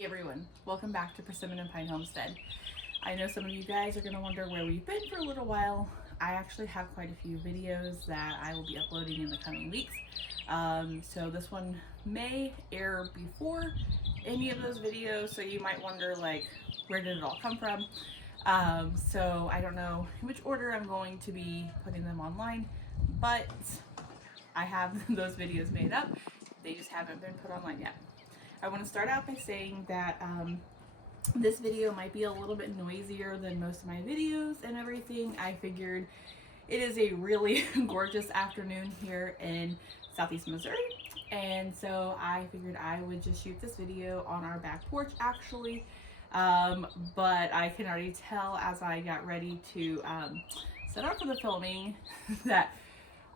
Hey everyone, welcome back to Persimmon and Pine Homestead. I know some of you guys are going to wonder where we've been for a little while. I actually have quite a few videos that I will be uploading in the coming weeks. So this one may air before any of those videos, so you might wonder like, where did it all come from? So I don't know in which order I'm going to be putting them online, but I have those videos made up. They just haven't been put online yet. I want to start out by saying that this video might be a little bit noisier than most of my videos and everything. I figured it is a really gorgeous afternoon here in Southeast Missouri, and so I figured I would just shoot this video on our back porch actually. But I can already tell as I got ready to set up for the filming that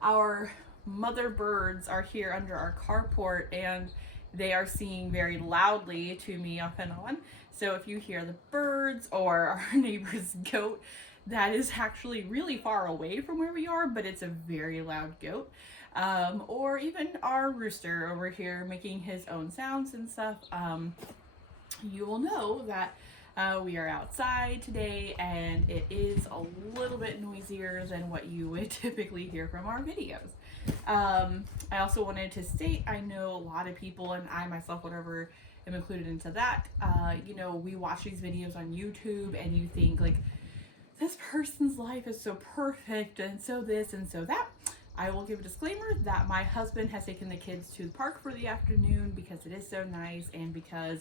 our mother birds are here under our carport and they are singing very loudly to me off and on. So if you hear the birds or our neighbor's goat, that is actually really far away from where we are, but it's a very loud goat. Or even our rooster over here making his own sounds and stuff. You will know that we are outside today and it is a little bit noisier than what you would typically hear from our videos. I also wanted to state, I know a lot of people, and I myself, whatever, am included into that. You know, we watch these videos on YouTube and you think like, this person's life is so perfect and so this and so that. I will give a disclaimer that my husband has taken the kids to the park for the afternoon because it is so nice and because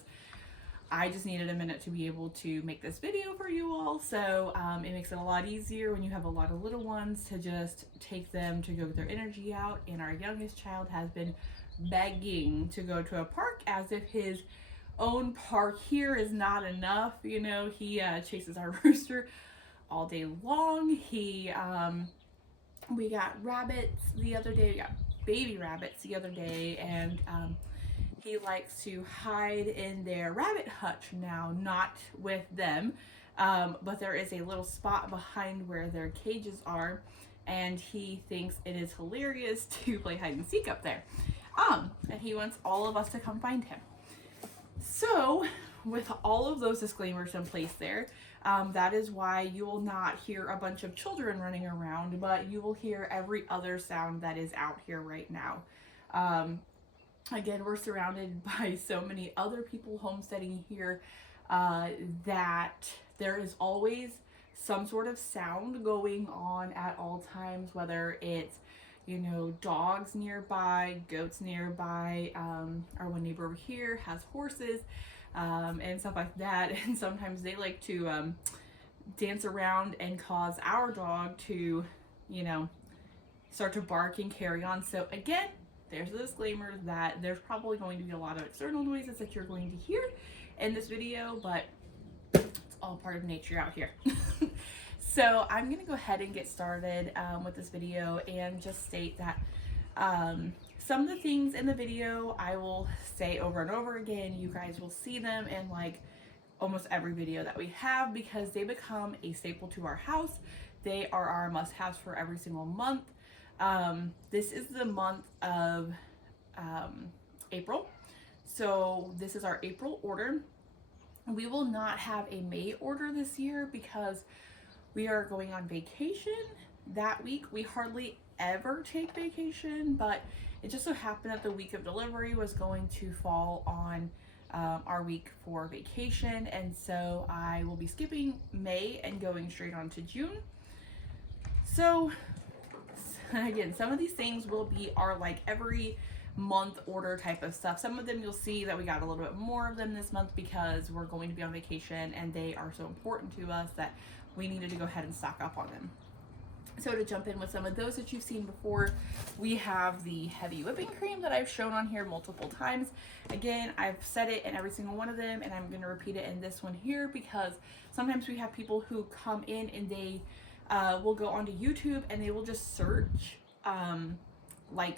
I just needed a minute to be able to make this video for you all. So it makes it a lot easier when you have a lot of little ones to just take them to go get their energy out. And our youngest child has been begging to go to a park as if his own park here is not enough. You know, he chases our rooster all day long. We got rabbits the other day, we got baby rabbits the other day, and he likes to hide in their rabbit hutch now, not with them, but there is a little spot behind where their cages are, and he thinks it is hilarious to play hide and seek up there. And he wants all of us to come find him. So, with all of those disclaimers in place there, that is why you will not hear a bunch of children running around, but you will hear every other sound that is out here right now. Again, we're surrounded by so many other people homesteading here that there is always some sort of sound going on at all times, whether it's, you know, dogs nearby, goats nearby. Our one neighbor over here has horses and stuff like that, and sometimes they like to dance around and cause our dog to, you know, start to bark and carry on. So again, there's a disclaimer that there's probably going to be a lot of external noises that you're going to hear in this video, but it's all part of nature out here. So I'm going to go ahead and get started with this video and just state that some of the things in the video I will say over and over again. You guys will see them in like almost every video that we have because they become a staple to our house. They are our must-haves for every single month. This is the month of April, so this is our April order. We will not have a May order this year because we are going on vacation that week. We hardly ever take vacation, but it just so happened that the week of delivery was going to fall on our week for vacation, and so I will be skipping May and going straight on to June. So again, some of these things will be our like every month order type of stuff. Some of them you'll see that we got a little bit more of them this month because we're going to be on vacation and they are so important to us that we needed to go ahead and stock up on them. So to jump in with some of those that you've seen before, we have the heavy whipping cream that I've shown on here multiple times. Again, I've said it in every single one of them and I'm going to repeat it in this one here because sometimes we have people who come in and they will go onto YouTube and they will just search like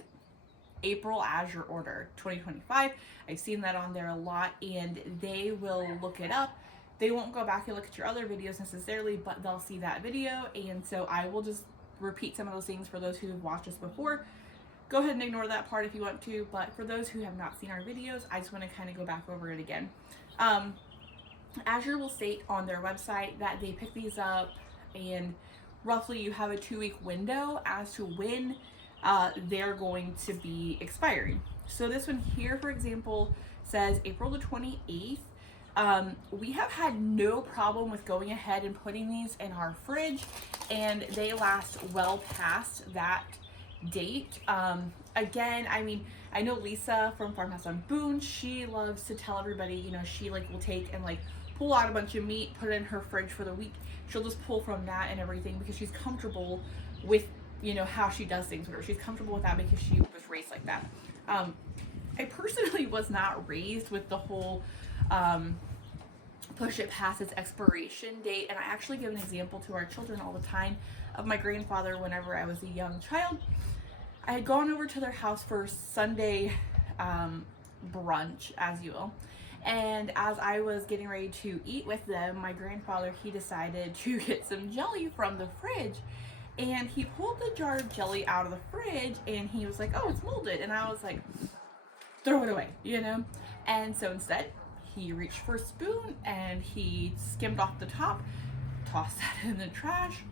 April Azure order 2025. I've seen that on there a lot and they will look it up. They won't go back and look at your other videos necessarily, but they'll see that video, and so I will just repeat some of those things for those who have watched us before. Go ahead and ignore that part if you want to, but for those who have not seen our videos, I just want to kind of go back over it again. Um, Azure will state on their website that they pick these up, and roughly you have a 2-week window as to when they're going to be expiring. So this one here, for example, says April the 28th. We have had no problem with going ahead and putting these in our fridge, and they last well past that date. Again, I mean, I know Lisa from Farmhouse on Boone, she loves to tell everybody, you know, she like will take and like pull out a bunch of meat, put it in her fridge for the week. She'll just pull from that and everything because she's comfortable with, you know, how she does things, whatever. She's comfortable with that because she was raised like that. I personally was not raised with the whole push it past its expiration date, and I actually give an example to our children all the time of my grandfather whenever I was a young child. I had gone over to their house for Sunday brunch, as you will, and as I was getting ready to eat with them, my grandfather, he decided to get some jelly from the fridge, and he pulled the jar of jelly out of the fridge, and he was like, oh, it's molded, and I was like, throw it away, you know? And so instead, he reached for a spoon, and he skimmed off the top, tossed that in the trash,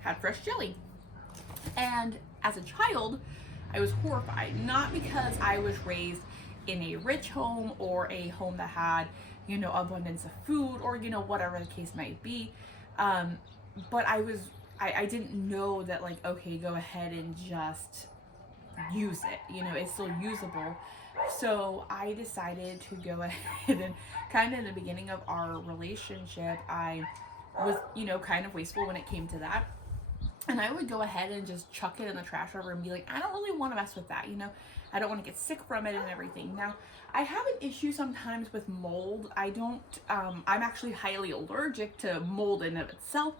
had fresh jelly. And as a child, I was horrified, not because I was raised in a rich home or a home that had, you know, abundance of food or, you know, whatever the case might be. But I didn't know that, like, okay, go ahead and just use it, you know, it's still usable. So I decided to go ahead and kind of in the beginning of our relationship, I was, you know, kind of wasteful when it came to that. And I would go ahead and just chuck it in the trash over and be like, I don't really want to mess with that, you know? I don't want to get sick from it and everything. Now, I have an issue sometimes with mold. I'm actually highly allergic to mold in and of itself.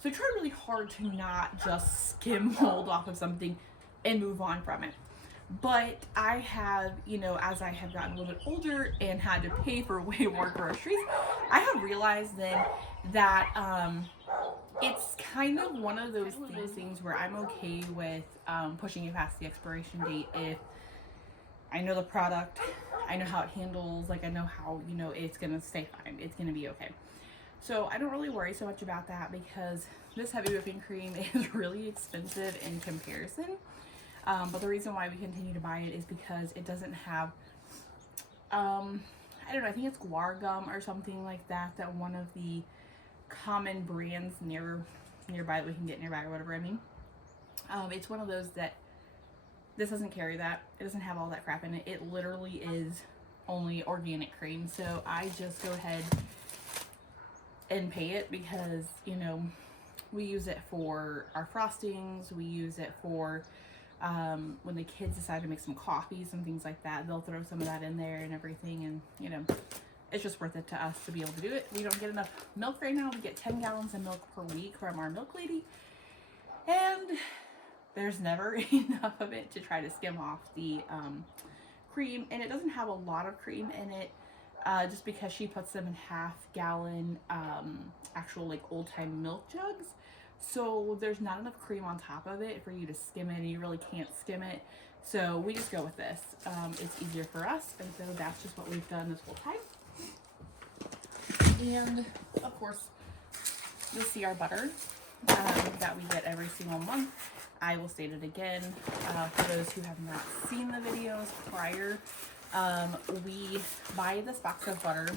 So I try really hard to not just skim mold off of something and move on from it. But I have, you know, as I have gotten a little bit older and had to pay for way more groceries, I have realized then that it's kind of one of those things where I'm okay with pushing it past the expiration date if I know the product, I know how it handles, like I know how, you know, it's gonna stay fine, it's gonna be okay. So I don't really worry so much about that because this heavy whipping cream is really expensive in comparison. But the reason why we continue to buy it is because it doesn't have, I don't know, I think it's guar gum or something like that, that one of the common brands nearby that we can get nearby or whatever, I mean. It's one of those that this doesn't carry that. It doesn't have all that crap in it. It literally is only organic cream. So I just go ahead and pay it because, you know, we use it for our frostings. We use it for when the kids decide to make some coffees and things like that, they'll throw some of that in there and everything, and you know, it's just worth it to us to be able to do it. We don't get enough milk right now. We get 10 gallons of milk per week from our milk lady, and there's never enough of it to try to skim off the cream, and it doesn't have a lot of cream in it just because she puts them in half-gallon actual like old-time milk jugs. So there's not enough cream on top of it for you to skim it, and you really can't skim it. So we just go with this. It's easier for us, and so that's just what we've done this whole time. And of course, you'll see our butter that we get every single month. I will state it again for those who have not seen the videos prior. We buy this box of butter.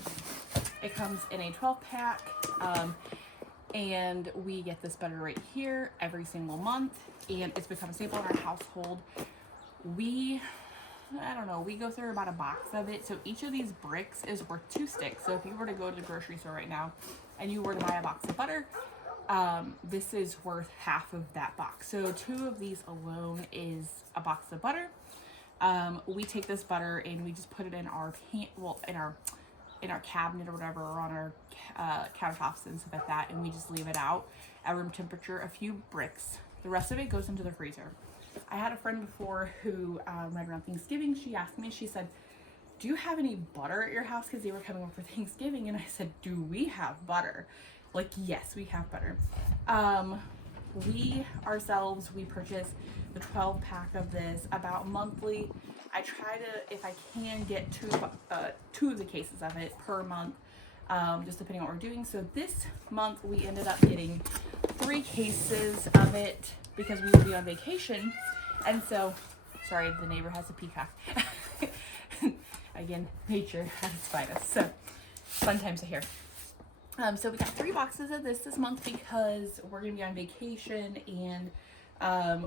It comes in a 12-pack. And we get this butter right here every single month, and it's become a staple in our household. I don't know, we go through about a box of it. So each of these bricks is worth 2 sticks. So if you were to go to the grocery store right now and you were to buy a box of butter, this is worth half of that box. So 2 of these alone is a box of butter. We take this butter and we just put it in our in our cabinet or whatever, or on our countertops and stuff like that, and we just leave it out at room temperature, a few bricks. The rest of it goes into the freezer. I had a friend before who, right around Thanksgiving, she asked me, she said, do you have any butter at your house? Because they were coming over for Thanksgiving, and I said, do we have butter? Like, yes, we have butter. We ourselves, we purchase the 12-pack of this about monthly. I try to, if I can, get two of the cases of it per month, just depending on what we're doing. So this month we ended up getting 3 cases of it because we will be on vacation. And so, sorry, the neighbor has a peacock. Again, nature at its finest. So, fun times are here. So we got 3 boxes of this month because we're going to be on vacation, and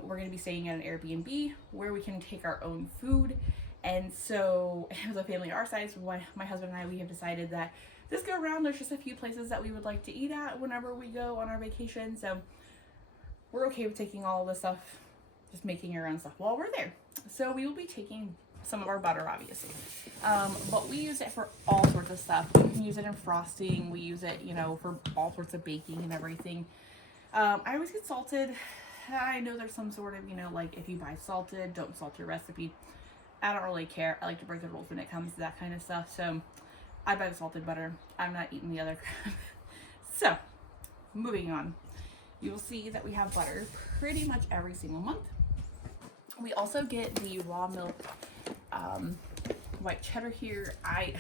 we're going to be staying at an Airbnb where we can take our own food. And so as a family our size, my husband and I, we have decided that this go around, there's just a few places that we would like to eat at whenever we go on our vacation. So we're okay with taking all of the stuff, just making our own stuff while we're there. So we will be taking some of our butter, obviously, but we use it for all sorts of stuff. We can use it in frosting. We use it, you know, for all sorts of baking and everything. I always get salted. I know there's some sort of, you know, like if you buy salted, don't salt your recipe. I don't really care. I like to break the rules when it comes to that kind of stuff. So I buy the salted butter. I'm not eating the other crap. So moving on, you will see that we have butter pretty much every single month. We also get the raw milk white cheddar here. I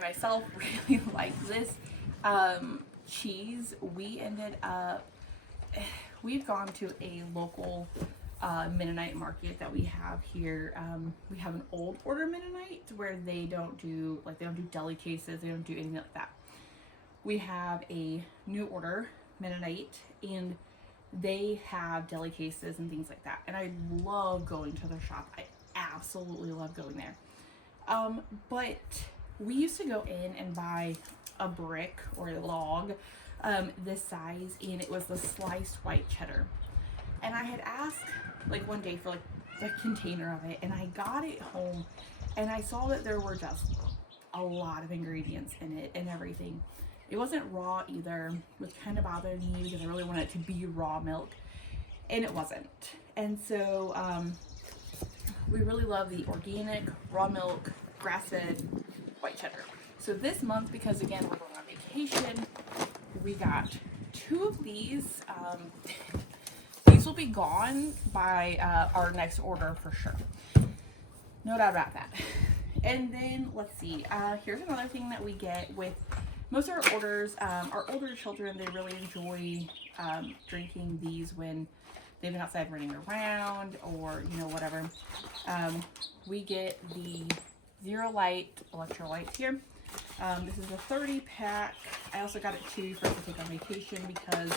myself really like this cheese. We've gone to a local Mennonite market that we have here. We have an old order Mennonite where they don't do deli cases, they don't do anything like that. We have a new order Mennonite, and they have deli cases and things like that. And I love going to their shop. I absolutely love going there. But we used to go in and buy a brick or a log this size, and it was the sliced white cheddar. And I had asked like one day for like the container of it, and I got it home and I saw that there were just a lot of ingredients in it and everything. It wasn't raw either, which kind of bothered me because I really wanted it to be raw milk, and it wasn't. And so we really love the organic, raw milk, grass-fed white cheddar. So this month, because again, we're going on vacation, we got 2 of these. These will be gone by our next order for sure. No doubt about that. And then let's see, here's another thing that we get with most of our orders. Our older children, they really enjoy drinking these when they've been outside running around or, you know, whatever. We get the Zero Light electrolytes here. This is a 30 pack. I also got it too for us to take on vacation because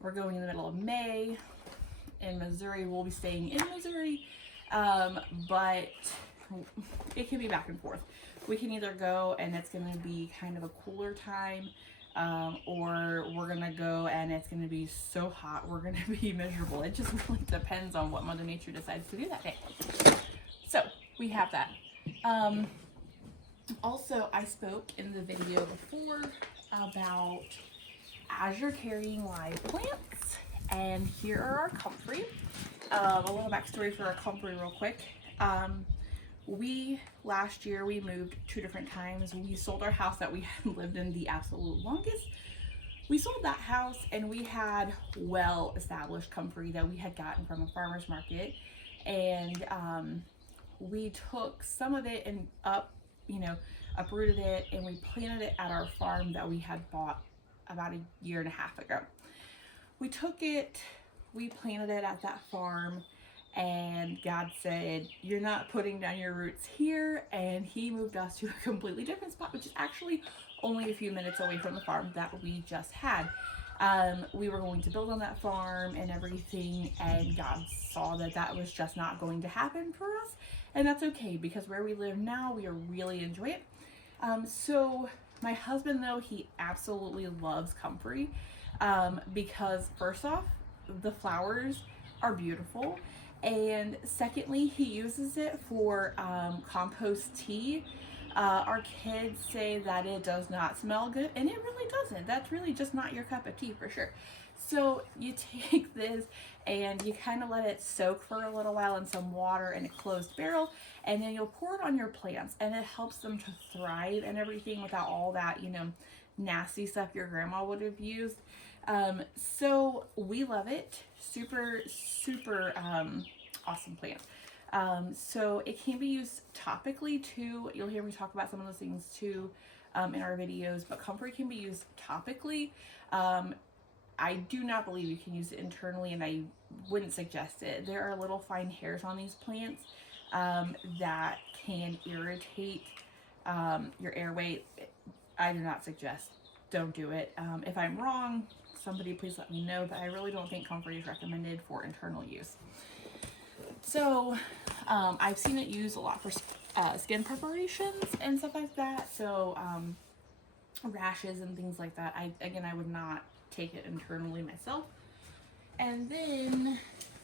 we're going in the middle of May in Missouri. We'll be staying in Missouri, but it can be back and forth. We can either go and it's going to be kind of a cooler time, or we're going to go and it's going to be so hot we're going to be miserable. It just really depends on what Mother Nature decides to do that day. So we have that. Also, I spoke in the video before about Azure carrying live plants, and here are our comfrey. A little backstory for our comfrey real quick. Last year we moved 2 different times. We sold our house that we had lived in the absolute longest. We sold that house, and we had well-established comfrey that we had gotten from a farmer's market, and we took some of it and uprooted it, and we planted it at our farm that we had bought about a year and a half ago. We took it, we planted it at that farm, and God said, "You're not putting down your roots here," and he moved us to a completely different spot, which is actually only a few minutes away from the farm that we just had. We were going to build on that farm and everything, and God saw that that was just not going to happen for us, and that's okay because where we live now, we really enjoy it. So my husband, though, he absolutely loves comfrey because first off, the flowers are beautiful, and secondly, he uses it for compost tea. Our kids say that it does not smell good, and it really doesn't. That's really just not your cup of tea for sure. So you take this and you kind of let it soak for a little while in some water in a closed barrel, and then you'll pour it on your plants, and it helps them to thrive and everything without all that, nasty stuff your grandma would have used. So we love it. Super, super awesome plant. So it can be used topically too. You'll hear me talk about some of those things too in our videos, but comfrey can be used topically. I do not believe you can use it internally, and I wouldn't suggest it. There are little fine hairs on these plants that can irritate your airway. I do not suggest. Don't do it. If I'm wrong, somebody please let me know, but I really don't think comfrey is recommended for internal use. So I've seen it used a lot for skin preparations and stuff like that. So rashes and things like that. I would not take it internally myself. And then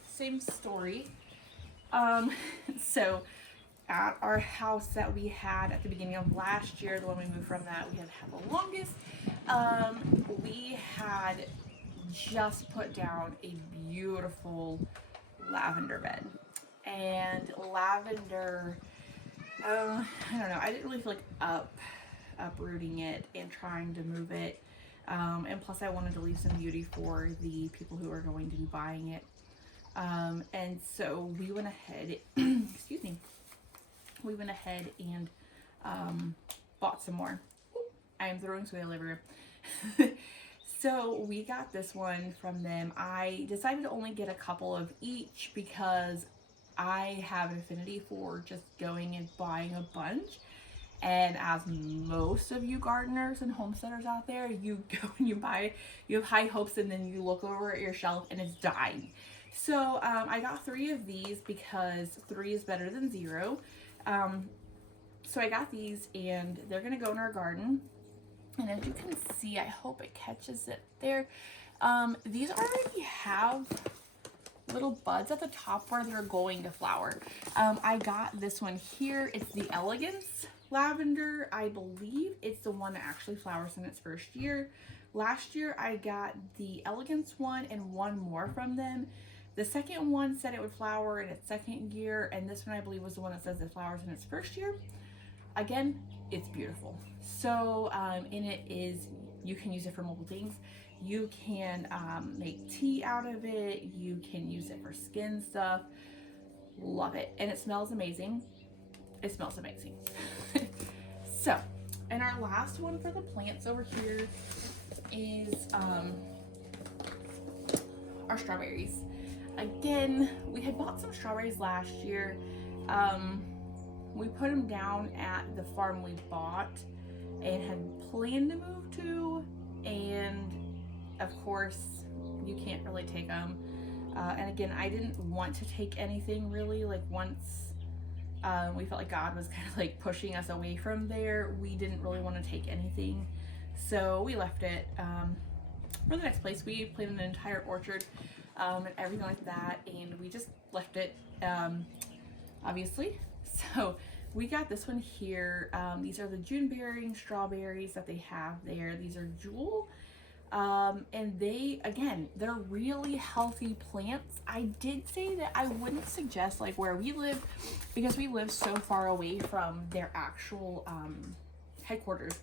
same story. So at our house that we had at the beginning of last year, the one we moved from that we had the longest, we had just put down a beautiful lavender bed. And lavender, I don't know, I didn't really feel like uprooting it and trying to move it. And plus I wanted to leave some beauty for the people who are going to be buying it. And so we went ahead, excuse me, we went ahead and bought some more. I am throwing soil everywhere. So we got this one from them. I decided to only get a couple of each because I have an affinity for just going and buying a bunch. And as most of you gardeners and homesteaders out there, you go and you buy, you have high hopes, and then you look over at your shelf and it's dying. So I got 3 of these because 3 is better than 0. So I got these, and they're gonna go in our garden. And as you can see, I hope it catches it there. These already have little buds at the top where they're going to flower. I got this one here. It's the Elegance Lavender. I believe it's the one that actually flowers in its first year. Last year I got the Elegance one and one more from them. The second one said it would flower in its second year, and this one I believe was the one that says it flowers in its first year. Again, it's beautiful. So in it is, you can use it for multiple things. You can make tea out of it. You can use it for skin stuff. Love it. And it smells amazing. It smells amazing. So, and our last one for the plants over here is our strawberries. Again, we had bought some strawberries last year. We put them down at the farm we bought and had planned to move to, and of course you can't really take them. And again, I didn't want to take anything really. Like once we felt like God was kind of like pushing us away from there, we didn't really want to take anything, so we left it. For the next place, we planted an entire orchard and everything like that, and we just left it, obviously. So we got this one here. These are the June bearing strawberries that they have there. These are Jewel. And they, again, they're really healthy plants. I did say that I wouldn't suggest like where we live, because we live so far away from their actual headquarters.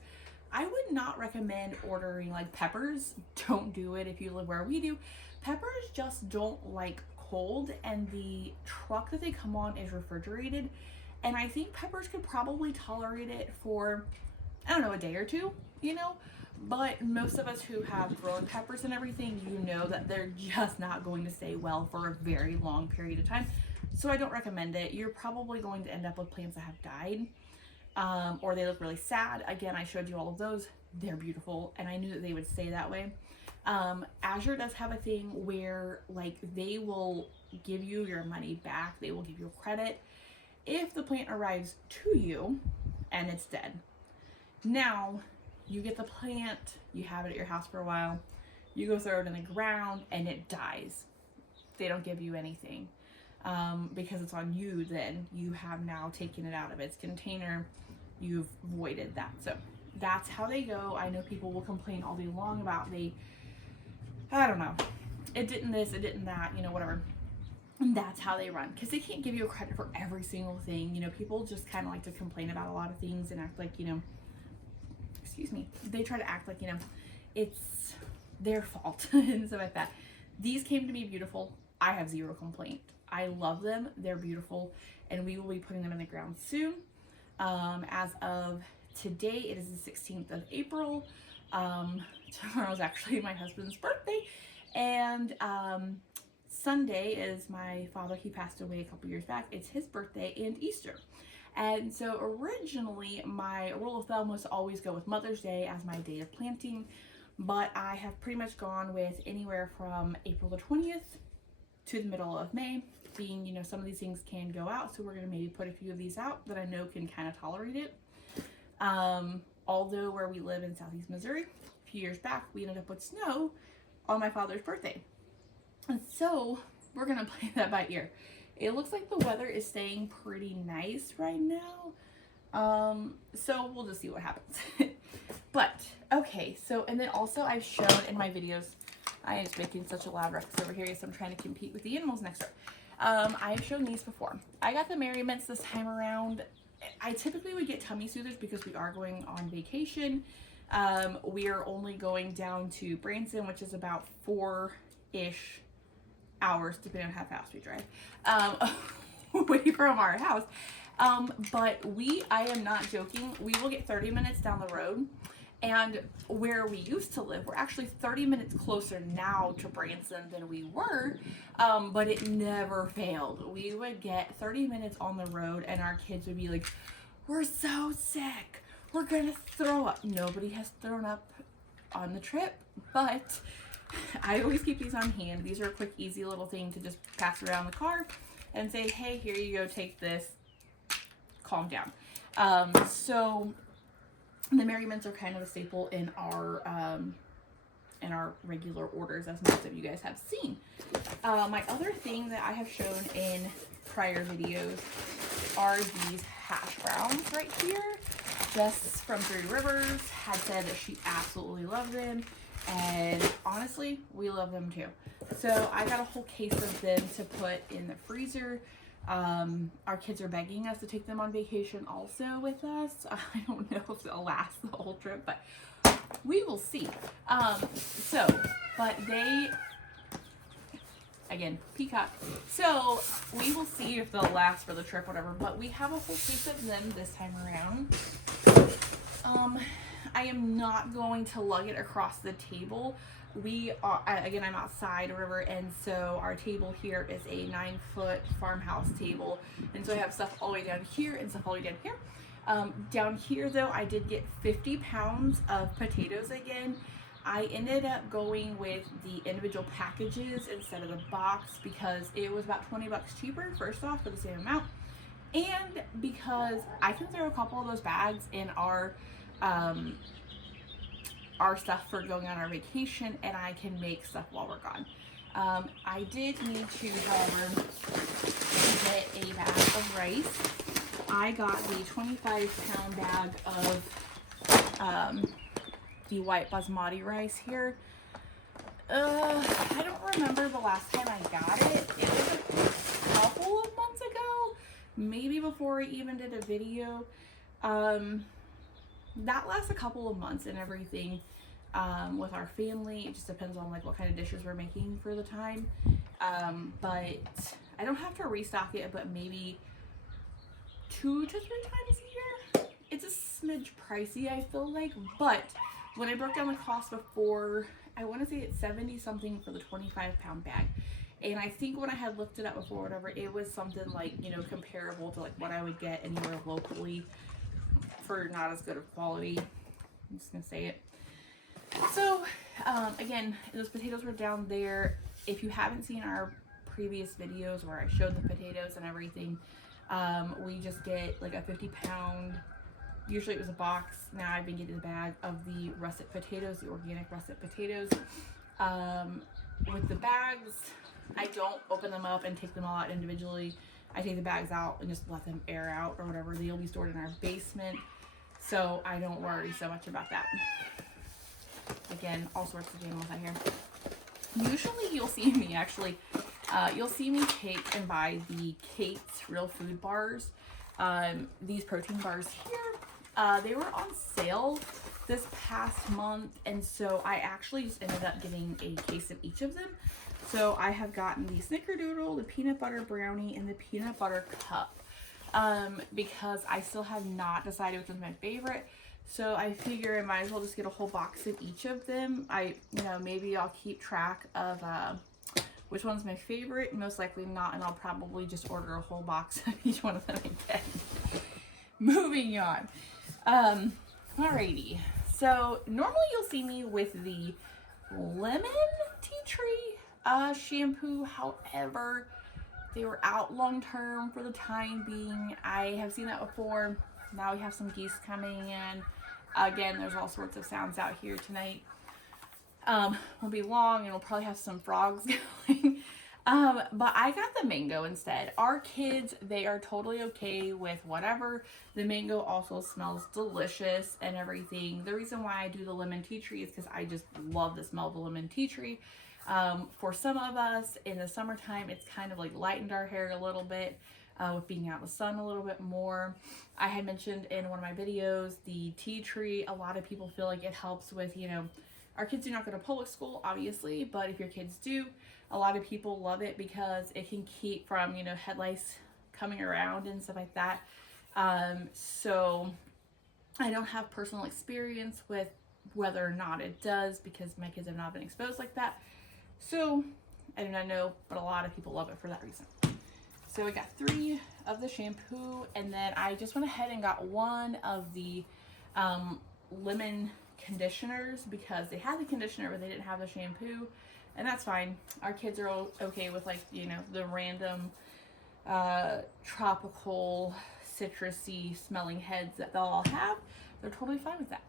I would not recommend ordering like peppers. Don't do it if you live where we do. Peppers just don't like cold, and the truck that they come on is refrigerated. And I think peppers could probably tolerate it for, I don't know, a day or two, you know? But most of us who have grown peppers and everything, you know that they're just not going to stay well for a very long period of time. So I don't recommend it. You're probably going to end up with plants that have died, or they look really sad. Again, I showed you all of those. They're beautiful, and I knew that they would stay that way. Azure does have a thing where like they will give you your money back. They will give you credit if the plant arrives to you and it's dead. Now, you get the plant, you have it at your house for a while, you go throw it in the ground and it dies. They don't give you anything because it's on you then. You have now taken it out of its container. You've voided that. So that's how they go. I know people will complain all day long about I don't know, it didn't this, it didn't that, you know, whatever. And that's how they run, because they can't give you a credit for every single thing. You know, people just kind of like to complain about a lot of things and act like, you know, excuse me, they try to act like, you know, it's their fault and stuff like that. These came to be beautiful. I have zero complaint. I love them. They're beautiful, and we will be putting them in the ground soon. As of today, it is the 16th of April. Tomorrow is actually my husband's birthday, and Sunday is my father. He passed away a couple years back. It's his birthday and Easter. And so originally my rule of thumb was to always go with Mother's Day as my day of planting, but I have pretty much gone with anywhere from April the 20th to the middle of May, being, you know, some of these things can go out, so we're going to maybe put a few of these out that I know can kind of tolerate it. Although where we live in Southeast Missouri, a few years back, we ended up with snow on my father's birthday. And so we're going to play that by ear. It looks like the weather is staying pretty nice right now. So we'll just see what happens. But, okay, so, and then also I've shown in my videos, I am just making such a loud ruckus over here, so I'm trying to compete with the animals next door. I've shown these before. I got the Merry Mints this time around. I typically would get tummy soothers because we are going on vacation. We are only going down to Branson, which is about 4-ish hours, depending on how fast we drive, away from our house. But I am not joking, we will get 30 minutes down the road, and where we used to live, we're actually 30 minutes closer now to Branson than we were, but it never failed. We would get 30 minutes on the road and our kids would be like, we're so sick, we're gonna throw up. Nobody has thrown up on the trip, but I always keep these on hand. These are a quick, easy little thing to just pass around the car and say, hey, here you go, take this, calm down. So the Merry Mints are kind of a staple in our regular orders, as most of you guys have seen. My other thing that I have shown in prior videos are these hash browns right here. Jess from Three Rivers had said that she absolutely loved them. And honestly, we love them too. So I got a whole case of them to put in the freezer. Our kids are begging us to take them on vacation also with us. I don't know if they'll last the whole trip, but we will see. But they, again, peacock. So we will see if they'll last for the trip, whatever. But we have a whole case of them this time around. I am not going to lug it across the table. We are, again, I'm outside a river, and so our table here is a 9-foot farmhouse table, and so I have stuff all the way down here and stuff all the way down here. Down here though, I did get 50 pounds of potatoes again. I ended up going with the individual packages instead of the box because it was about 20 bucks cheaper, first off, for the same amount, and because I can throw a couple of those bags in our stuff for going on our vacation, and I can make stuff while we're gone. I did need to, however, get a bag of rice. I got the 25-pound bag of the white basmati rice here. I don't remember the last time I got it. It was a couple of months ago, maybe before I even did a video. That lasts a couple of months and everything. With our family, it just depends on like what kind of dishes we're making for the time. But I don't have to restock it, but maybe 2 to 3 times a year. It's a smidge pricey, I feel like, but when I broke down the cost before, I want to say it's 70 something for the 25-pound bag. And I think when I had looked it up before, whatever, it was something like, you know, comparable to like what I would get anywhere locally for not as good of quality. I'm just gonna say it. So, again, those potatoes were down there. If you haven't seen our previous videos where I showed the potatoes and everything, we just get like a 50-pound, usually it was a box. Now I've been getting a bag of the russet potatoes, the organic russet potatoes. With the bags, I don't open them up and take them all out individually. I take the bags out and just let them air out or whatever. They'll be stored in our basement, so I don't worry so much about that. Again, all sorts of animals out here. Usually you'll see me actually, you'll see me take and buy the Kate's Real Food bars. These protein bars here, they were on sale this past month, and so I actually just ended up getting a case of each of them. So I have gotten the snickerdoodle, the peanut butter brownie, and the peanut butter cup, because I still have not decided which one's my favorite. So I figure I might as well just get a whole box of each of them. Maybe I'll keep track of which one's my favorite. Most likely not, and I'll probably just order a whole box of each one of them again. Moving on. Alrighty. So normally you'll see me with the lemon tea tree shampoo. However, they were out long term for the time being. I have seen that before. Now we have some geese coming in. Again, there's all sorts of sounds out here tonight. Won't be long, and we'll probably have some frogs going. But I got the mango instead. Our kids, they are totally okay with whatever. The mango also smells delicious and everything. The reason why I do the lemon tea tree is because I just love the smell of the lemon tea tree. For some of us in the summertime, it's kind of like lightened our hair a little bit. With being out in the sun a little bit more. I had mentioned in one of my videos, the tea tree, a lot of people feel like it helps with, our kids do not go to public school, obviously, but if your kids do, a lot of people love it because it can keep from, head lice coming around and stuff like that. So I don't have personal experience with whether or not it does because my kids have not been exposed like that. So I do not know, but a lot of people love it for that reason. So I got 3 of the shampoo, and then I just went ahead and got 1 of the lemon conditioners because they had the conditioner but they didn't have the shampoo, and that's fine. Our kids are okay with the random tropical citrusy smelling heads that they'll all have. They're totally fine with that.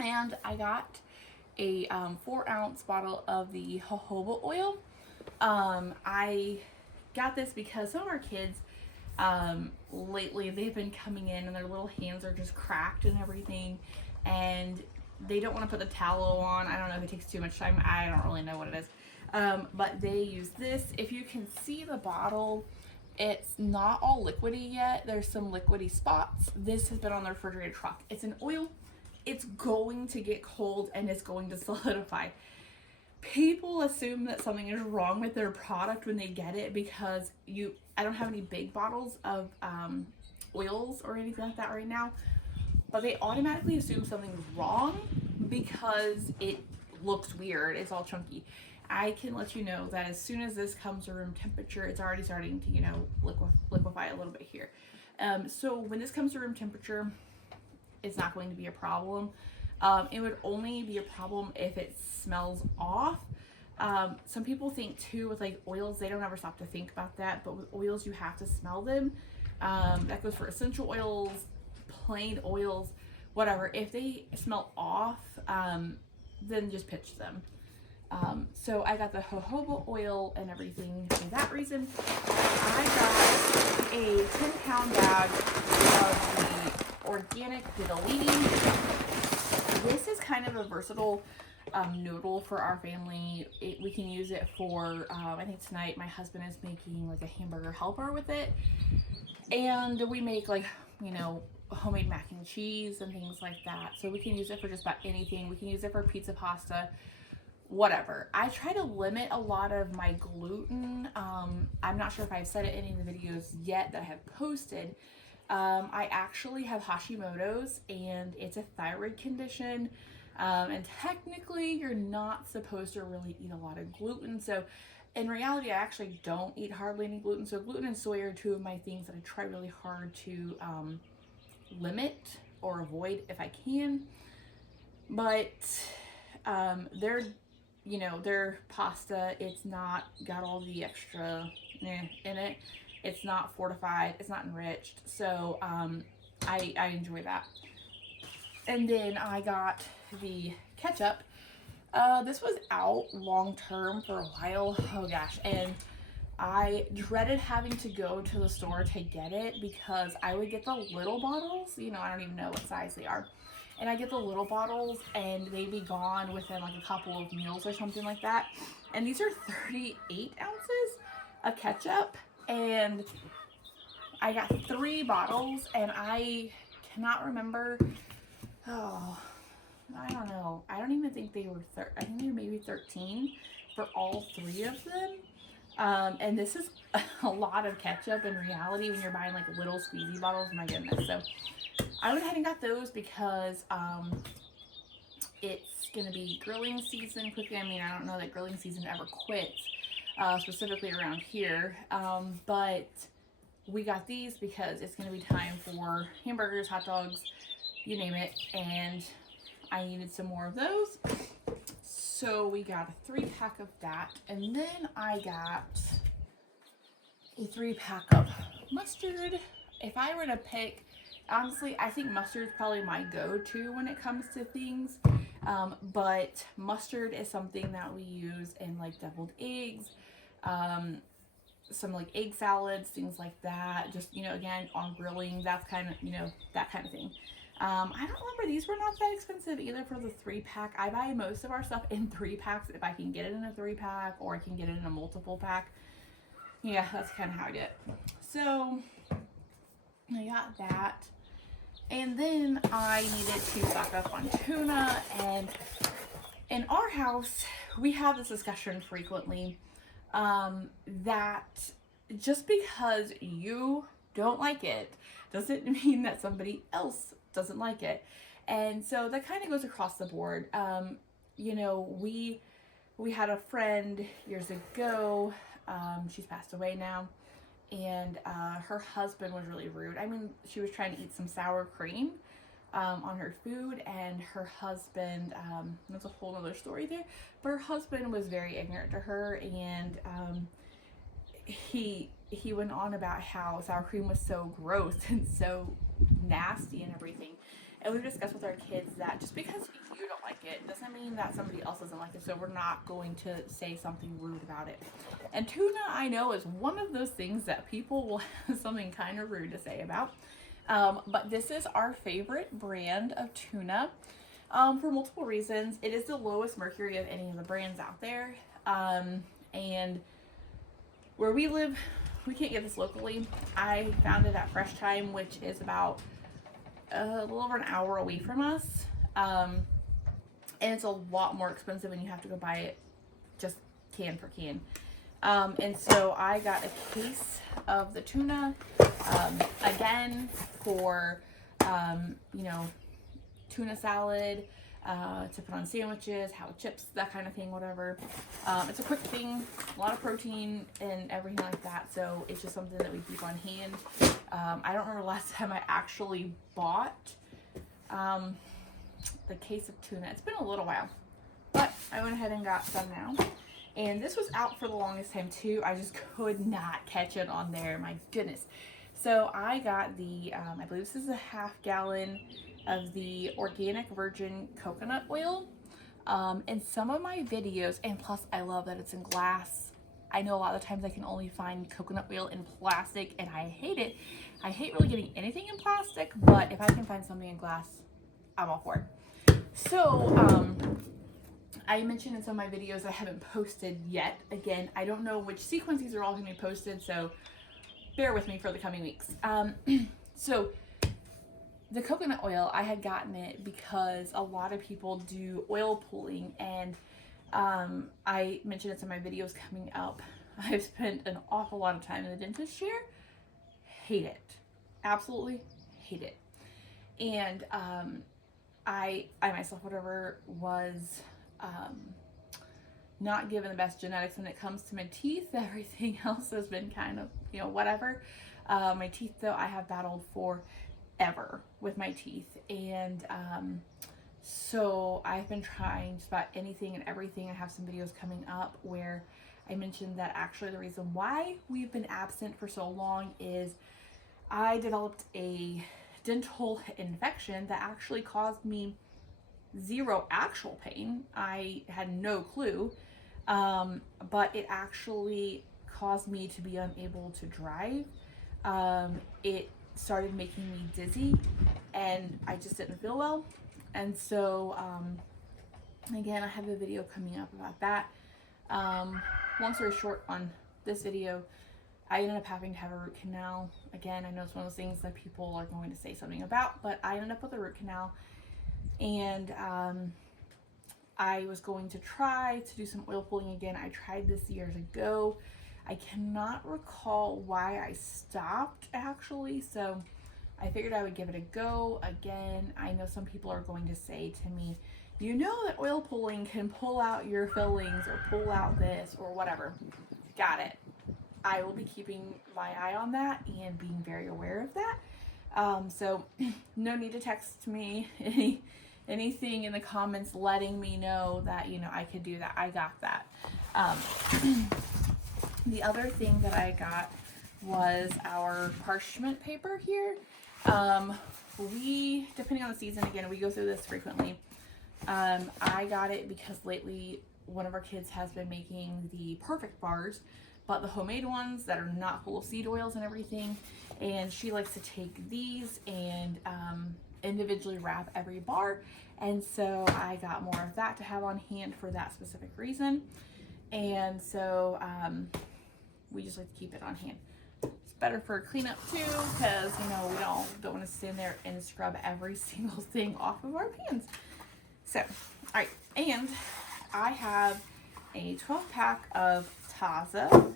And I got a 4-ounce bottle of the jojoba oil. I got this because some of our kids lately, they've been coming in and their little hands are just cracked and everything, and they don't want to put the tallow on. I don't know if it takes too much time. I don't really know what it is, but they use this. If you can see the bottle, it's not all liquidy yet. There's some liquidy spots. This has been on the refrigerator truck. It's an oil. It's going to get cold and it's going to solidify. People assume that something is wrong with their product when they get it because I don't have any big bottles of oils or anything like that right now, but they automatically assume something's wrong because it looks weird. It's all chunky. I can let you know that as soon as this comes to room temperature, it's already starting to liquefy a little bit here. So when this comes to room temperature, it's not going to be a problem. It would only be a problem if it smells off. Some people think too with oils, they don't ever stop to think about that, but with oils you have to smell them. That goes for essential oils, plain oils, whatever. If they smell off, then just pitch them. So I got the jojoba oil and everything for that reason. I got a 10-pound bag of the organic diddly. This is kind of a versatile noodle for our family. We can use it for, I think tonight my husband is making a hamburger helper with it. And we make homemade mac and cheese and things like that. So we can use it for just about anything. We can use it for pizza, pasta, whatever. I try to limit a lot of my gluten. I'm not sure if I've said it in any of the videos yet that I have posted. I actually have Hashimoto's, and it's a thyroid condition, and technically you're not supposed to really eat a lot of gluten. So in reality, I actually don't eat hardly any gluten. So gluten and soy are 2 of my things that I try really hard to limit or avoid if I can. But their pasta, it's not got all the extra in it. It's not fortified, it's not enriched, so I enjoy that. And then I got the ketchup. This was out long term for a while, oh gosh, and I dreaded having to go to the store to get it because I would get the little bottles, I don't even know what size they are, and I get the little bottles and they'd be gone within a couple of meals or something like that. And these are 38 ounces of ketchup. And I got 3 bottles, and I cannot remember. oh, I don't know. I don't even think they were, I think they were maybe 13 for all three of them. And this is a lot of ketchup in reality when you're buying like little squeezy bottles. My goodness. So I went ahead and got those because it's going to be grilling season quickly. I mean, I don't know that grilling season ever quits, specifically around here. But we got these because it's going to be time for hamburgers, hot dogs, you name it. And I needed some more of those. So we got a 3-pack of that. And then I got a 3-pack of mustard. If I were to pick, honestly, I think mustard is probably my go-to when it comes to things. But mustard is something that we use in like deviled eggs, some like egg salads, things like that. Just, you know, again, on grilling, that's kind of, you know, that kind of thing. I don't remember, these were not that expensive either for the 3-pack. I buy most of our stuff in 3-packs if I can get it in a 3-pack or I can get it in a multiple pack. Yeah, that's kind of how I get it. So I got that. And then I needed to stock up on tuna. And in our house, we have this discussion frequently that just because you don't like it doesn't mean that somebody else doesn't like it. And so that kind of goes across the board. You know, we had a friend years ago, she's passed away now, and her husband was really rude. I mean, she was trying to eat some sour cream on her food, and her husband, that's a whole other story there, but her husband was very ignorant to her, and he went on about how sour cream was so gross and so nasty and everything. And we've discussed with our kids that just because you don't like it doesn't mean that somebody else doesn't like it, so we're not going to say something rude about it. And tuna, I know, is one of those things that people will have something kind of rude to say about. But this is our favorite brand of tuna for multiple reasons. It is the lowest mercury of any of the brands out there. And where we live, we can't get this locally. I found it at Fresh Time, which is about a little over an hour away from us. And it's a lot more expensive and you have to go buy it just can for can. And so I got a case of the tuna, again, for, you know, tuna salad, to put on sandwiches, how chips, that kind of thing, whatever. It's a quick thing, a lot of protein and everything like that. So it's just something that we keep on hand. I don't remember the last time I actually bought, the case of tuna. It's been a little while, but I went ahead and got some now. And this was out for the longest time too. I just could not catch it on there. My goodness. So I got the, I believe this is a 1/2 gallon of the organic virgin coconut oil. In some of my videos, and plus I love that it's in glass. I know a lot of times I can only find coconut oil in plastic and I hate it. I hate really getting anything in plastic, but if I can find something in glass, I'm all for it. So, I mentioned in some of my videos I haven't posted yet. Again, I don't know which sequence these are all going to be posted, so bear with me for the coming weeks. So the coconut oil, I had gotten it because a lot of people do oil pulling, and I mentioned it in my videos coming up. I've spent an awful lot of time in the dentist chair. Hate it. Absolutely hate it. And I myself, whatever, was not given the best genetics when it comes to my teeth. Everything else has been kind of, you know, whatever. My teeth, though, I have battled forever with my teeth. And so I've been trying just about anything and everything. I have some videos coming up where I mentioned that actually the reason why we've been absent for so long is I developed a dental infection that actually caused me zero actual pain. I had no clue, but it actually caused me to be unable to drive. It started making me dizzy and I just didn't feel well. And so, again, I have a video coming up about that. Long story short, on this video, I ended up having to have a root canal. Again, I know it's one of those things that people are going to say something about, but I ended up with a root canal. And I was going to try to do some oil pulling again. I tried this years ago. I cannot recall why I stopped actually, so I figured I would give it a go again. I know some people are going to say to me, you know that oil pulling can pull out your fillings or pull out this or whatever. Got it. I will be keeping my eye on that and being very aware of that. So no need to text me anything in the comments letting me know that, you know, I could do that. I got that. The other thing that I got was our parchment paper here. We, depending on the season, again, we go through this frequently. I got it because lately one of our kids has been making the perfect bars, but the homemade ones that are not full of seed oils and everything. And she likes to take these and individually wrap every bar. And so I got more of that to have on hand for that specific reason. And so we just like to keep it on hand. It's better for cleanup too, because you know we don't want to stand there and scrub every single thing off of our pans. So, all right, and I have a 12-pack of Taza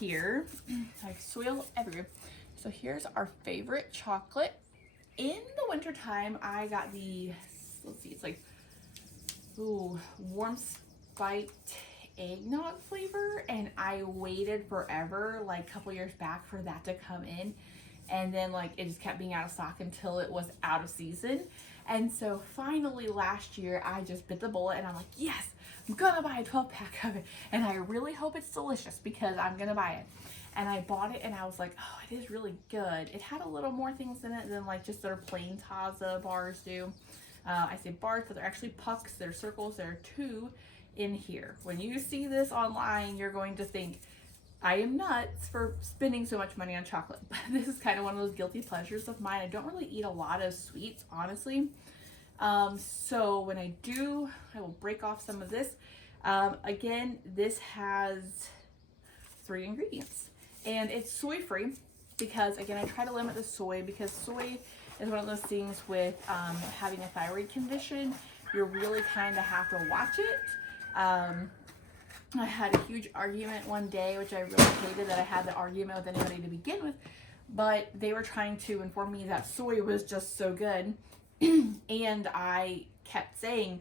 here. I have soil everywhere. So here's our favorite chocolate. In the wintertime, I got the, let's see, it's like, warm spiked eggnog flavor, and I waited forever, like a couple years back, for that to come in, and then like it just kept being out of stock until it was out of season. And so finally last year I just bit the bullet and I'm like, yes, I'm gonna buy a 12-pack of it, and I really hope it's delicious because I'm gonna buy it. And I bought it and I was like, oh, it is really good. It had a little more things in it than like just their plain Taza bars do. I say bars, but they're actually pucks, they're circles, there are 2 in here. When you see this online, you're going to think I am nuts for spending so much money on chocolate. But this is kind of one of those guilty pleasures of mine. I don't really eat a lot of sweets, honestly. So when I do, I will break off some of this. Again, this has 3 ingredients, and it's soy free because, again, I try to limit the soy because soy is one of those things with having a thyroid condition. You really kind of have to watch it. I had a huge argument one day, which I really hated that I had the argument with anybody to begin with, but they were trying to inform me that soy was just so good. And I kept saying,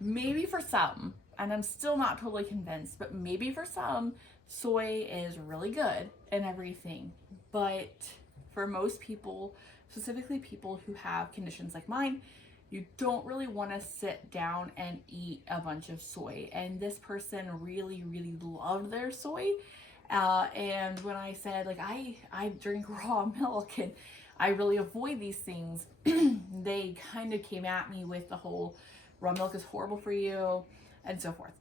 maybe for some, and I'm still not totally convinced, but maybe for some, soy is really good and everything. But for most people, specifically people who have conditions like mine, you don't really want to sit down and eat a bunch of soy. And this person really, really loved their soy. And when I said, like, I drink raw milk and I really avoid these things, they kind of came at me with the whole raw milk is horrible for you and so forth.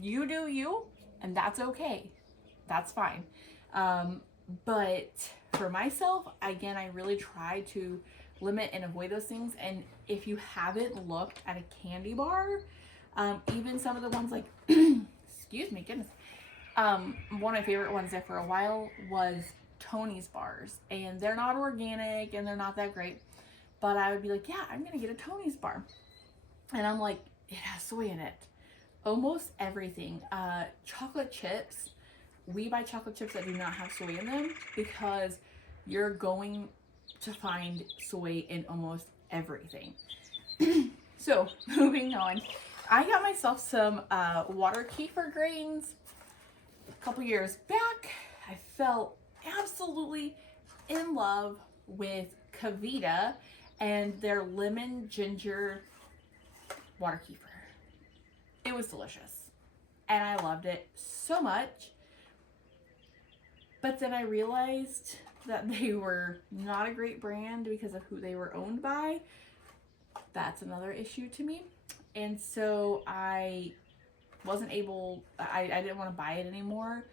You do you, and that's okay. That's fine. But for myself, again, I really try to limit and avoid those things. And if you haven't looked at a candy bar, even some of the ones like, excuse me, goodness. One of my favorite ones there for a while was Tony's bars, and they're not organic and they're not that great, but I would be like, yeah, I'm gonna get a Tony's bar, and I'm like, it has soy in it. Almost everything. Chocolate chips, we buy chocolate chips that do not have soy in them because you're going to find soy in almost everything. So moving on, I got myself some water kefir grains a couple years back. I fell absolutely in love with Kavita and their lemon ginger water kefir. It was delicious and I loved it so much. But then I realized that they were not a great brand because of who they were owned by. That's another issue to me. And so I wasn't able, I didn't want to buy it anymore.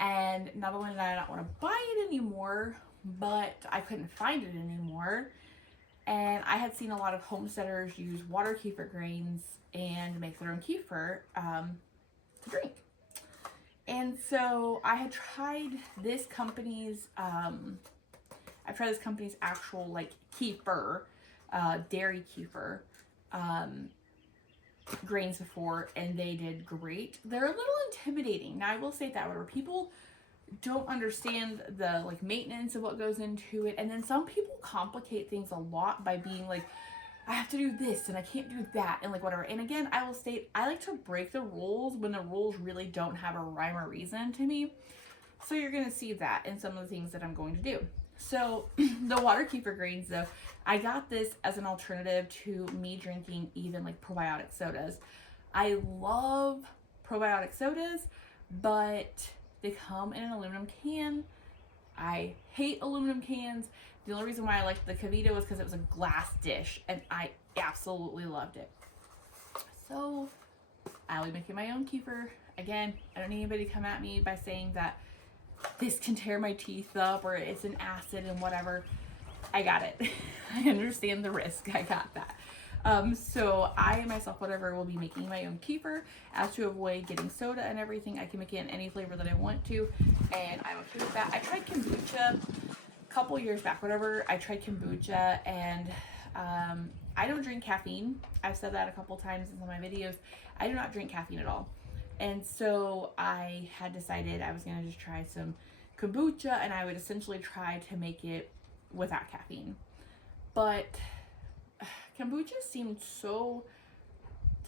And not only did I not want to buy it anymore, but I couldn't find it anymore. And I had seen a lot of homesteaders use water kefir grains and make their own kefir to drink. And so I had tried this company's, actual like kefir dairy kefir grains before, and they did great. They're a little intimidating. Now I will say that where people don't understand the like maintenance of what goes into it, and then some people complicate things a lot by being like, I have to do this and I can't do that and like whatever. And again, I will state, I like to break the rules when the rules really don't have a rhyme or reason to me. So you're going to see that in some of the things that I'm going to do. So the water kefir grains though, I got this as an alternative to me drinking even like probiotic sodas. I love probiotic sodas, but they come in an aluminum can. I hate aluminum cans. The only reason why I liked the Cavita was because it was a glass dish, and I absolutely loved it. So I'll be making my own kefir. Again, I don't need anybody to come at me by saying that this can tear my teeth up or it's an acid and whatever. I got it. I understand the risk. I got that. So I myself, whatever, will be making my own kefir. As to avoid getting soda and everything, I can make it in any flavor that I want to, and I'm okay with that. I tried kombucha a couple years back, whatever. I tried kombucha, and I don't drink caffeine. I've said that a couple times in some of my videos. I do not drink caffeine at all. And so I had decided I was going to just try some kombucha, and I would essentially try to make it without caffeine. But kombucha seemed so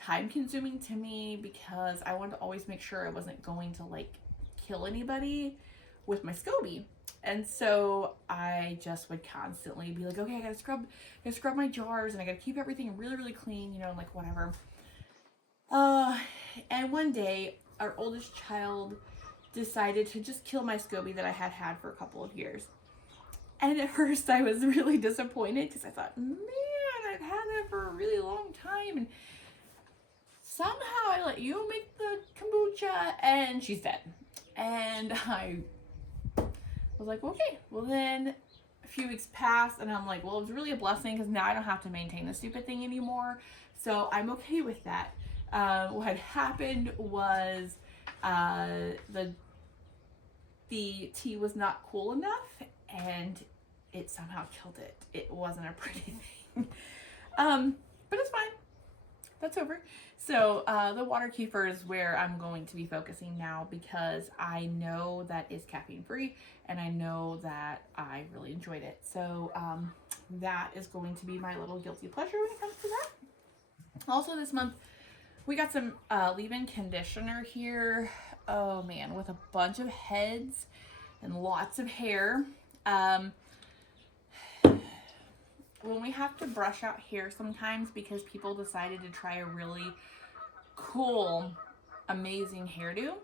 time consuming to me because I wanted to always make sure I wasn't going to like kill anybody with my SCOBY. And so I just would constantly be like, okay, I gotta scrub my jars, and I gotta keep everything really, really clean, you know, like whatever. And one day our oldest child decided to just kill my SCOBY that I had had for a couple of years. And at first I was really disappointed because I thought, man, I've had that for a really long time, and somehow I let you make the kombucha and she's dead. And I was like, okay, well then a few weeks passed and I'm like, well, it was really a blessing because now I don't have to maintain the stupid thing anymore. So I'm okay with that. What had happened was the tea was not cool enough and it somehow killed it. It wasn't a pretty thing. But it's fine. That's over. So the water kefir is where I'm going to be focusing now because I know that is caffeine free and I know that I really enjoyed it. So that is going to be my little guilty pleasure when it comes to that. Also this month we got some leave-in conditioner here. Oh man, with a bunch of heads and lots of hair. When we have to brush out hair sometimes because people decided to try a really cool, amazing hairdo.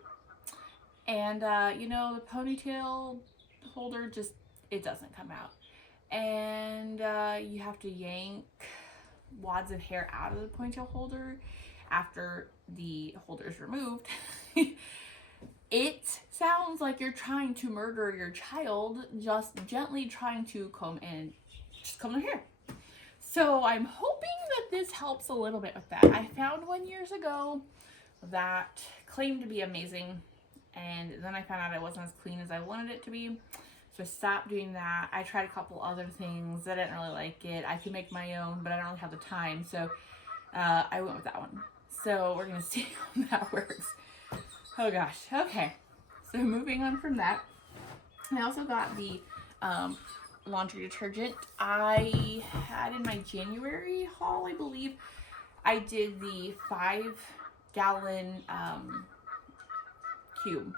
And, you know, the ponytail holder just, it doesn't come out. And you have to yank wads of hair out of the ponytail holder after the holder is removed. It sounds like you're trying to murder your child, just gently trying to comb their hair. So I'm hoping that this helps a little bit with that. I found one years ago that claimed to be amazing, and then I found out it wasn't as clean as I wanted it to be. So I stopped doing that. I tried a couple other things. I didn't really like it. I can make my own, but I don't really have the time. So I went with that one. So we're going to see how that works. Oh gosh. Okay. So moving on from that, I also got the laundry detergent. I had in my January haul, I believe, I did the 5-gallon cube.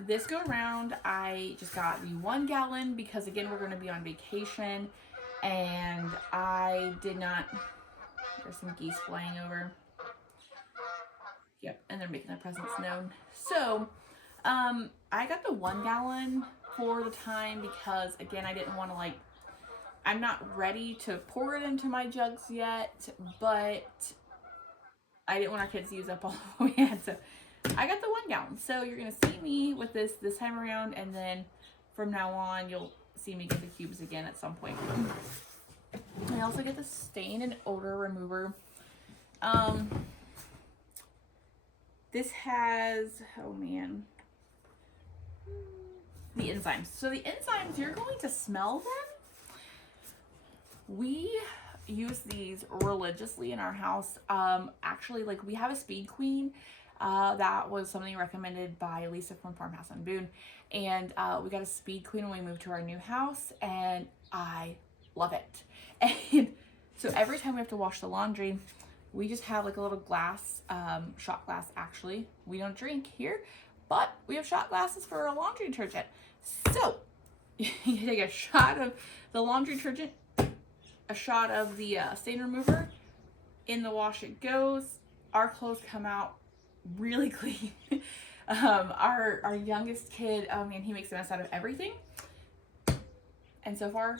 This go around, I just got the 1 gallon because again, we're going to be on vacation and I did not, there's some geese flying over. Yep, and they're making their presence known. So, I got the 1 gallon for the time because again, I didn't want to like, I'm not ready to pour it into my jugs yet, but I didn't want our kids to use up all we had. So I got the 1 gallon. So you're going to see me with this time around, and then from now on, you'll see me get the cubes again at some point. I also get the stain and odor remover. This has, oh man, the enzymes. So the enzymes, you're going to smell them, We use these religiously in our house. Actually, like we have a Speed Queen. That was something recommended by Lisa from Farmhouse on Boone. And we got a Speed Queen when we moved to our new house, and I love it. And so every time we have to wash the laundry, we just have like a little glass, shot glass actually. We don't drink here, but we have shot glasses for our laundry detergent. So you take a shot of the laundry detergent, a shot of the stain remover, in the wash it goes. Our clothes come out really clean. Our youngest kid, oh man, he makes a mess out of everything. And so far,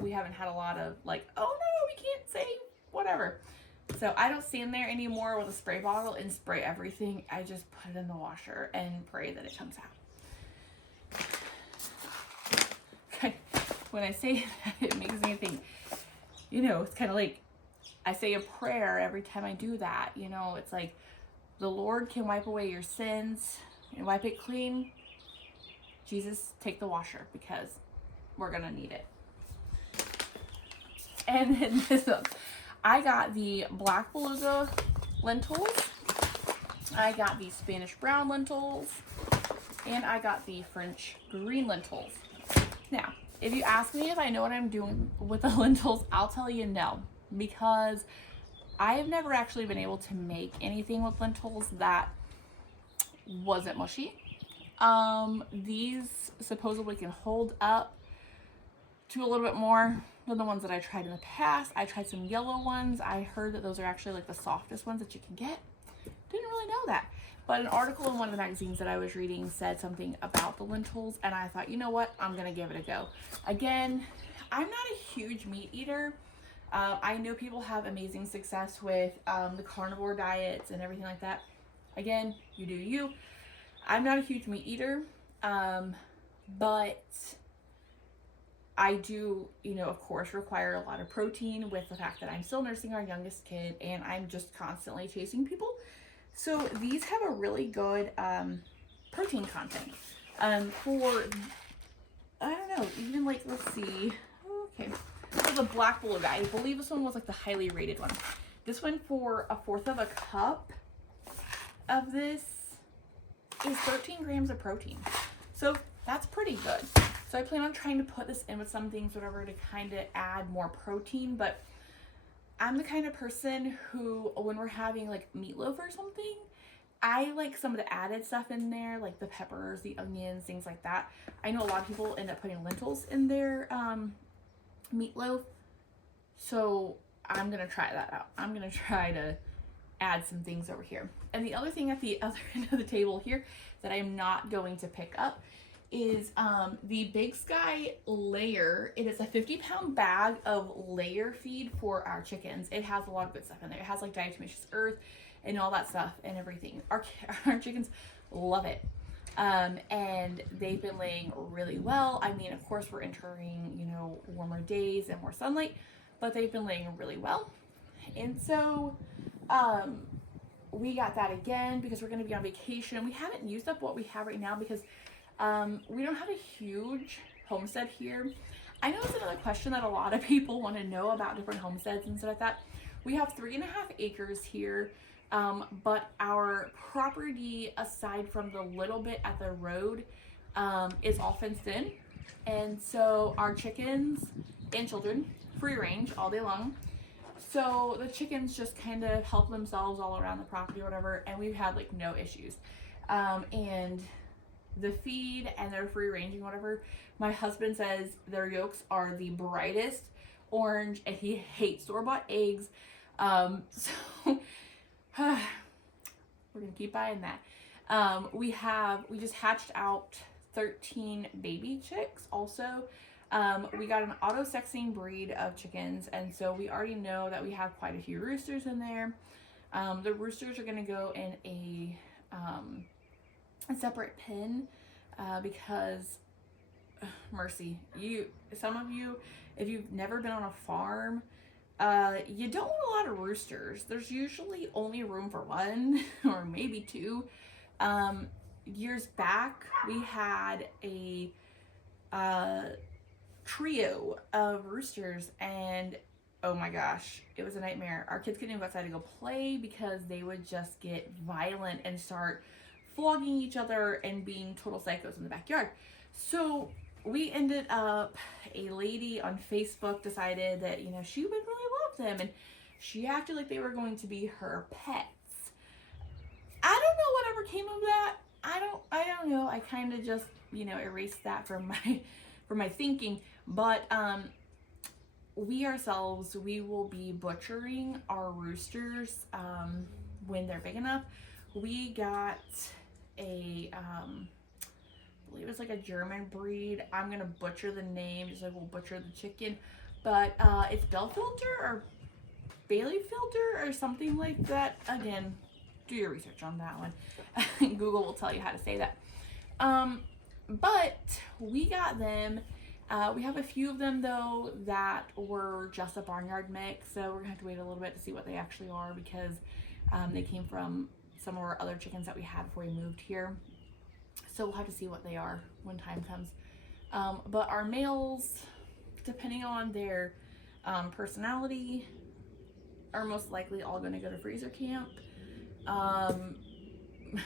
we haven't had a lot of like, oh no, we can't say whatever. So I don't stand there anymore with a spray bottle and spray everything. I just put it in the washer and pray that it comes out. Okay. When I say that, it makes me think, you know, it's kind of like I say a prayer every time I do that. You know, it's like the Lord can wipe away your sins and wipe it clean. Jesus, take the washer because we're going to need it. And then this one, I got the Black Beluga lentils. I got the Spanish brown lentils. And I got the French green lentils. Now, if you ask me if I know what I'm doing with the lentils, I'll tell you no. Because I have never actually been able to make anything with lentils that wasn't mushy. These supposedly can hold up to a little bit more than the ones that I tried in the past. I tried some yellow ones. I heard that those are actually like the softest ones that you can get. Didn't really know that. But an article in one of the magazines that I was reading said something about the lentils, and I thought, you know what, I'm gonna give it a go. Again, I'm not a huge meat eater. I know people have amazing success with the carnivore diets and everything like that. Again, you do you. I'm not a huge meat eater, but I do, you know, of course, require a lot of protein with the fact that I'm still nursing our youngest kid and I'm just constantly chasing people. So these have a really good protein content. For, I don't know, even like, let's see, okay. So the Black Beluga, I believe this one was like the highly rated one. This one, for a fourth of a cup of this, is 13 grams of protein. So that's pretty good. So I plan on trying to put this in with some things, whatever, to kind of add more protein. But I'm the kind of person who, when we're having like meatloaf or something, I like some of the added stuff in there, like the peppers, the onions, things like that. I know a lot of people end up putting lentils in their meatloaf. So I'm going to try that out. I'm going to try to add some things over here. And the other thing at the other end of the table here that I'm not going to pick up is the Big Sky layer. It is a 50-pound bag of layer feed for our chickens. It has a lot of good stuff in there. It has like diatomaceous earth and all that stuff and everything. Our chickens love it. And they've been laying really well. I mean, of course, we're entering, you know, warmer days and more sunlight, but they've been laying really well. And so we got that again because we're going to be on vacation. We haven't used up what we have right now because we don't have a huge homestead here. I know it's another question that a lot of people want to know about different homesteads and stuff like that. We have 3.5 acres here, but our property, aside from the little bit at the road, is all fenced in. And so our chickens and children, free range all day long. So the chickens just kind of help themselves all around the property or whatever, and we've had like no issues. And the feed and their free ranging, whatever, my husband says their yolks are the brightest orange and he hates store-bought eggs. So we're gonna keep buying that. We just hatched out 13 baby chicks also. We got an auto-sexing breed of chickens, and so we already know that we have quite a few roosters in there. The roosters are gonna go in a separate pen because mercy, some of you, if you've never been on a farm, you don't want a lot of roosters. There's usually only room for one or maybe two. Years back we had a trio of roosters, and oh my gosh, it was a nightmare. Our kids couldn't even go outside to go play because they would just get violent and start flogging each other and being total psychos in the backyard. So we ended up, a lady on Facebook decided that, you know, she would really love them, and she acted like they were going to be her pets. I don't know whatever came of that. I don't know. I kind of just, you know, erased that from my thinking. But we ourselves, we will be butchering our roosters when they're big enough. We got a I believe it's like a German breed. I'm gonna butcher the name, just like we'll butcher the chicken, but it's Belfilter or Bailey filter or something like that. Again, do your research on that one. Google will tell you how to say that. But we got them. We have a few of them though that were just a barnyard mix, so we're gonna have to wait a little bit to see what they actually are, because they came from some of our other chickens that we had before we moved here. So we'll have to see what they are when time comes. But our males, depending on their personality, are most likely all going to go to freezer camp.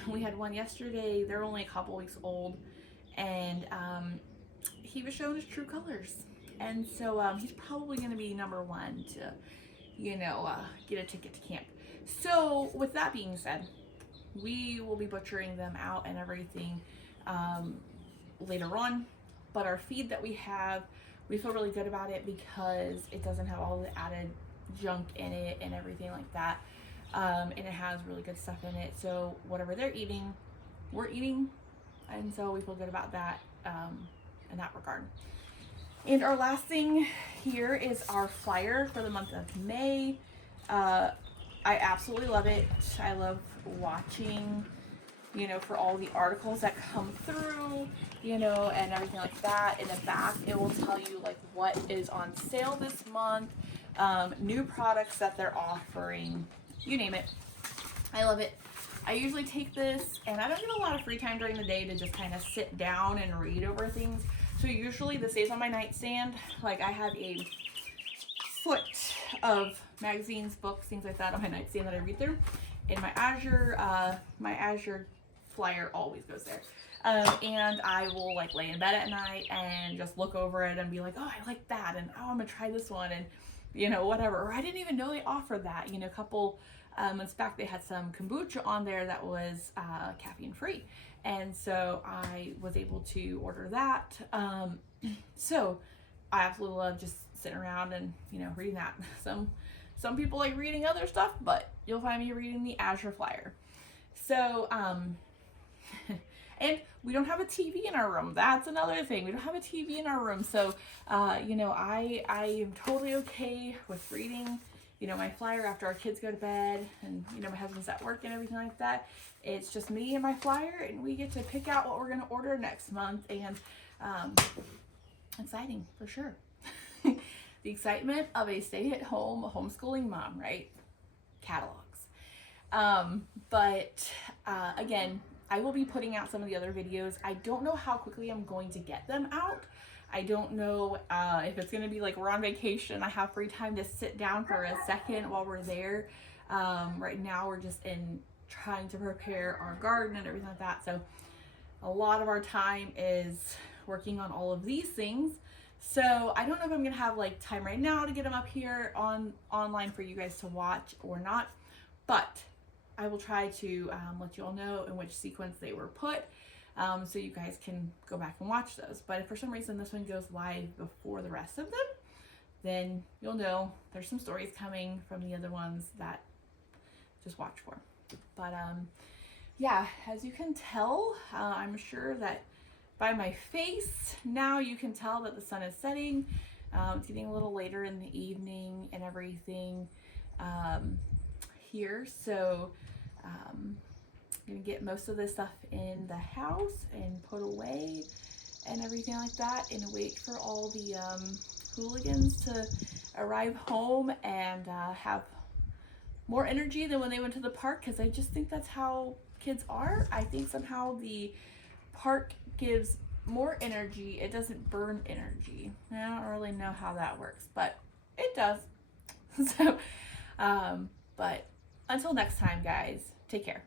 We had one yesterday. They're only a couple weeks old, and he was showing his true colors. And so he's probably going to be number one to, you know, get a ticket to camp. So with that being said, we will be butchering them out and everything later on. But our feed that we have, we feel really good about it because it doesn't have all the added junk in it and everything like that. And it has really good stuff in it. So whatever they're eating, we're eating. And so we feel good about that in that regard. And our last thing here is our flyer for the month of May. I absolutely love it. I love watching, you know, for all the articles that come through, you know, and everything like that. In the back, it will tell you like what is on sale this month, new products that they're offering, you name it. I love it. I usually take this, and I don't get a lot of free time during the day to just kind of sit down and read over things. So usually this stays on my nightstand. Like I have a foot of magazines, books, things like that on my nightstand that I read through. And my Azure flyer always goes there. And I will like lay in bed at night and just look over it and be like, oh, I like that, and oh, I'm gonna try this one, and you know, whatever. Or I didn't even know they offered that. You know, a couple months back they had some kombucha on there that was caffeine free, and so I was able to order that. So I absolutely love just sitting around and, you know, reading that. Some people like reading other stuff, but you'll find me reading the Azure flyer. So and we don't have a TV in our room. That's another thing. We don't have a TV in our room. So you know, I am totally okay with reading, you know, my flyer after our kids go to bed, and you know, my husband's at work and everything like that. It's just me and my flyer, and we get to pick out what we're going to order next month. And exciting for sure. The excitement of a stay-at-home homeschooling mom, right? Catalogs. But again, I will be putting out some of the other videos. I don't know how quickly I'm going to get them out. I don't know if it's going to be like we're on vacation, I have free time to sit down for a second while we're there. Right now we're just in trying to prepare our garden and everything like that. So a lot of our time is working on all of these things. So I don't know if I'm gonna have like time right now to get them up here online for you guys to watch or not, but I will try to let you all know in which sequence they were put, so you guys can go back and watch those. But if for some reason this one goes live before the rest of them, then you'll know there's some stories coming from the other ones that just watch for. But yeah, as you can tell, I'm sure that by my face now you can tell that the sun is setting. It's getting a little later in the evening and everything here, so I'm gonna get most of this stuff in the house and put away and everything like that, and wait for all the hooligans to arrive home and have more energy than when they went to the park, because I just think that's how kids are. I think somehow the park gives more energy. It doesn't burn energy. I don't really know how that works, but it does. So, but until next time, guys, take care.